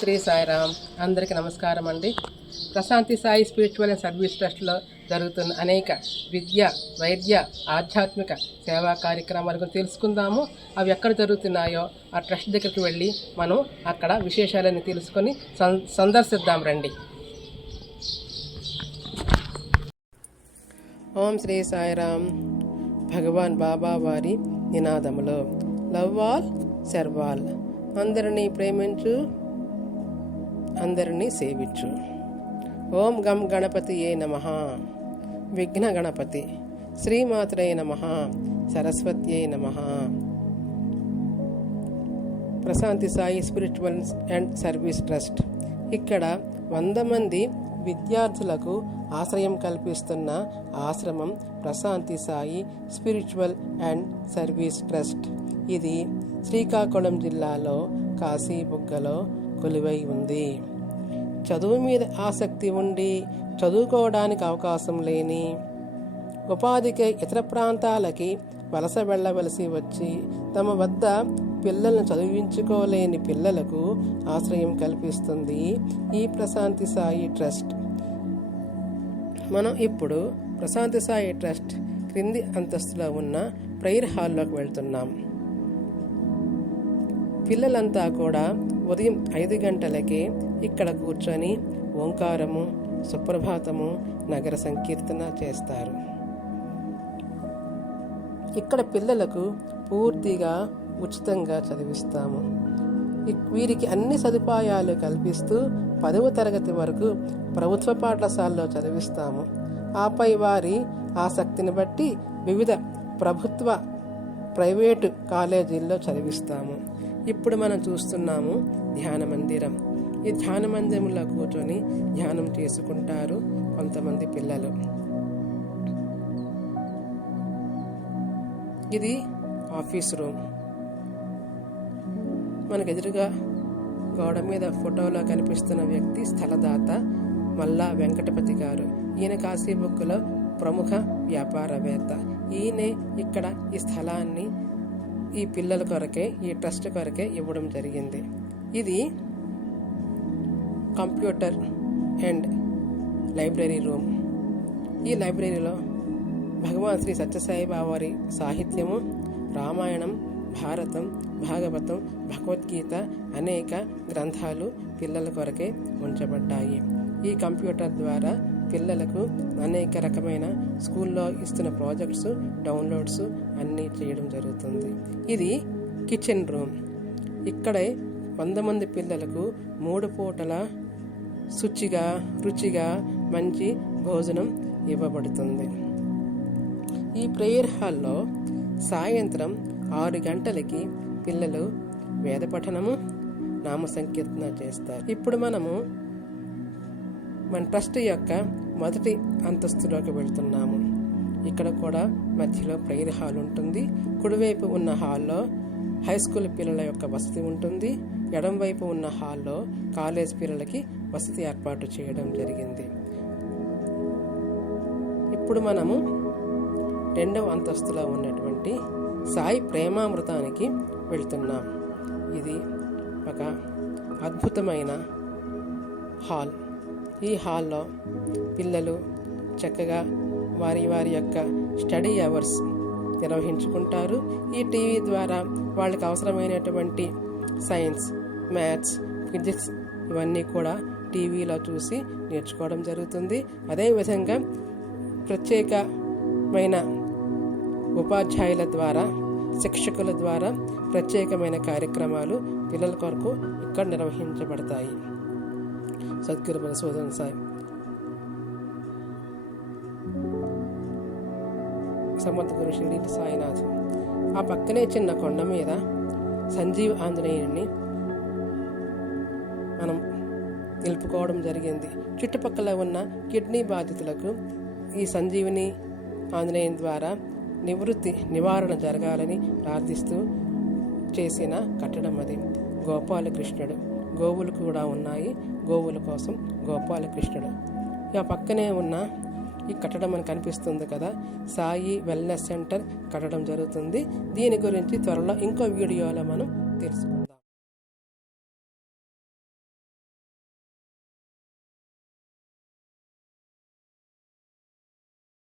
శ్రీ సాయిరామ్. అందరికీ నమస్కారం అండి. Prasanthi Sai spiritual and service ట్రస్ట్లో జరుగుతున్న అనేక విద్య, వైద్య, ఆధ్యాత్మిక సేవా కార్యక్రమాల గురించి తెలుసుకుందాము. అవి ఎక్కడ జరుగుతున్నాయో ఆ ట్రస్ట్ దగ్గరికి వెళ్ళి మనం అక్కడ విశేషాలను తెలుసుకొని సందర్శిద్దాం రండి. ఓం శ్రీ సాయిరామ్. భగవాన్ బాబా వారి నినాదములో లవ్ ఆల్, సర్వ్ ఆల్. అందరినీ ప్రేమించు, అందరినీ సేవించు. ఓం గం గణపతియే నమః. విఘ్న గణపతి. శ్రీమాత్రే నమః. సరస్వత్యే నమః. Prashanti Sai spiritual and service trust ఇక్కడ 100 మంది విద్యార్థులకు ఆశ్రయం కల్పిస్తున్న ఆశ్రమం Prashanti Sai spiritual and service trust. ఇది శ్రీకాకుళం జిల్లాలో కాశీబుగ్గలో కొలువై ఉంది. చదువు మీద ఆసక్తి ఉండి చదువుకోవడానికి అవకాశం లేని, ఉపాధికి ఇతర ప్రాంతాలకి వలస వెళ్ళవలసి వచ్చి తమ వద్ద పిల్లలను చదివించుకోలేని పిల్లలకు ఆశ్రయం కల్పిస్తుంది ఈ ప్రశాంతి సాయి ట్రస్ట్. మనం ఇప్పుడు ప్రశాంతి సాయి ట్రస్ట్ క్రింది అంతస్తులో ఉన్న ప్రేయర్ హాల్లోకి వెళ్తున్నాం. పిల్లలంతా కూడా ఉదయం 5 గంటలకే ఇక్కడ కూర్చొని ఓంకారము, సుప్రభాతము, నగర సంకీర్తన చేస్తారు. ఇక్కడ పిల్లలకు పూర్తిగా ఉచితంగా చదివిస్తాము. వీరికి అన్ని సదుపాయాలు కల్పిస్తూ 10వ తరగతి వరకు ప్రభుత్వ పాఠశాలలో చదివిస్తాము. ఆపై వారి ఆసక్తిని బట్టి వివిధ ప్రభుత్వ, ప్రైవేటు కాలేజీల్లో చదివిస్తాము. ఇప్పుడు మనం చూస్తున్నాము ధ్యాన మందిరం. ఈ ధ్యాన మందిరంలో కూర్చొని ధ్యానం చేసుకుంటారు కొంతమంది పిల్లలు. ఇది ఆఫీస్ రూమ్. మనకు ఎదురుగా గోడ మీద ఫోటోలో కనిపిస్తున్న వ్యక్తి స్థలదాత మల్లా వెంకటపతి గారు. ఈయన కాశీబుక్కులో ప్రముఖ వ్యాపారవేత్త. ఈయనే ఇక్కడ ఈ స్థలాన్ని ఈ పిల్లల కొరకే, ఈ ట్రస్ట్ కొరకే ఇవ్వడం జరిగింది. ఇది కంప్యూటర్ అండ్ లైబ్రరీ రూమ్. ఈ లైబ్రరీలో భగవాన్ శ్రీ సత్యసాయి బాబా వారి సాహిత్యము, రామాయణం, భారతం, భాగవతం, భగవద్గీత అనేక గ్రంథాలు పిల్లల కొరకే ఉంచబడ్డాయి. ఈ కంప్యూటర్ ద్వారా పిల్లలకు అనేక రకమైన స్కూల్లో ఇస్తున్న ప్రాజెక్ట్స్, డౌన్లోడ్స్ అన్నీ చేయడం జరుగుతుంది. ఇది కిచెన్ రూమ్. ఇక్కడే 100 మంది పిల్లలకు 3 పూటల శుచిగా, రుచిగా మంచి భోజనం ఇవ్వబడుతుంది. ఈ ప్రేయర్ హాల్లో సాయంత్రం 6 గంటలకి పిల్లలు వేద పఠనము, నామ సంకీర్తన చేస్తారు. ఇప్పుడు మనము మన ట్రస్ట్ యొక్క మొదటి అంతస్తులోకి వెళ్తున్నాము. ఇక్కడ కూడా మధ్యలో ప్రేయర్ హాల్ ఉంటుంది. కుడివైపు ఉన్న హాల్లో హై స్కూల్ పిల్లల యొక్క వసతి ఉంటుంది. ఎడంవైపు ఉన్న హాల్లో కాలేజ్ పిల్లలకి వసతి ఏర్పాటు చేయడం జరిగింది. ఇప్పుడు మనము 2వ అంతస్తులో ఉన్నటువంటి సాయి ప్రేమామృతానికి వెళ్తున్నాం. ఇది ఒక అద్భుతమైన హాల్. ఈ హాల్లో పిల్లలు చక్కగా వారి యొక్క స్టడీ అవర్స్ నిర్వహించుకుంటారు. ఈ టీవీ ద్వారా వాళ్ళకి అవసరమైనటువంటి సైన్స్, మ్యాథ్స్, ఫిజిక్స్ ఇవన్నీ కూడా టీవీలో చూసి నేర్చుకోవడం జరుగుతుంది. అదేవిధంగా ప్రత్యేకమైన ఉపాధ్యాయుల ద్వారా, శిక్షకుల ద్వారా ప్రత్యేకమైన కార్యక్రమాలు పిల్లల కొరకు ఇక్కడ నిర్వహించబడతాయి. సద్గురు మధుసూదన్ సాయి, సమర్థ గురు షిరిడి సాయినాథ్. ఆ పక్కనే చిన్న కొండ మీద సంజీవ్ ఆంజనేయుడిని మనం నిలుపుకోవడం జరిగింది. చుట్టుపక్కల ఉన్న కిడ్నీ బాధితులకు ఈ సంజీవిని ఆంజనేయుని ద్వారా నివారణ జరగాలని ప్రార్థిస్తూ చేసిన కట్టడం అది. గోపాలకృష్ణుడు, గోవులు కూడా ఉన్నాయి. గోవుల కోసం గోపాలకృష్ణుడు. ఆ పక్కనే ఉన్న ఈ కట్టడం మనకు కనిపిస్తుంది కదా, సాయి వెల్నెస్ సెంటర్ కట్టడం జరుగుతుంది. దీని గురించి త్వరలో ఇంకో వీడియోలో మనం తెలుసుకుందాం.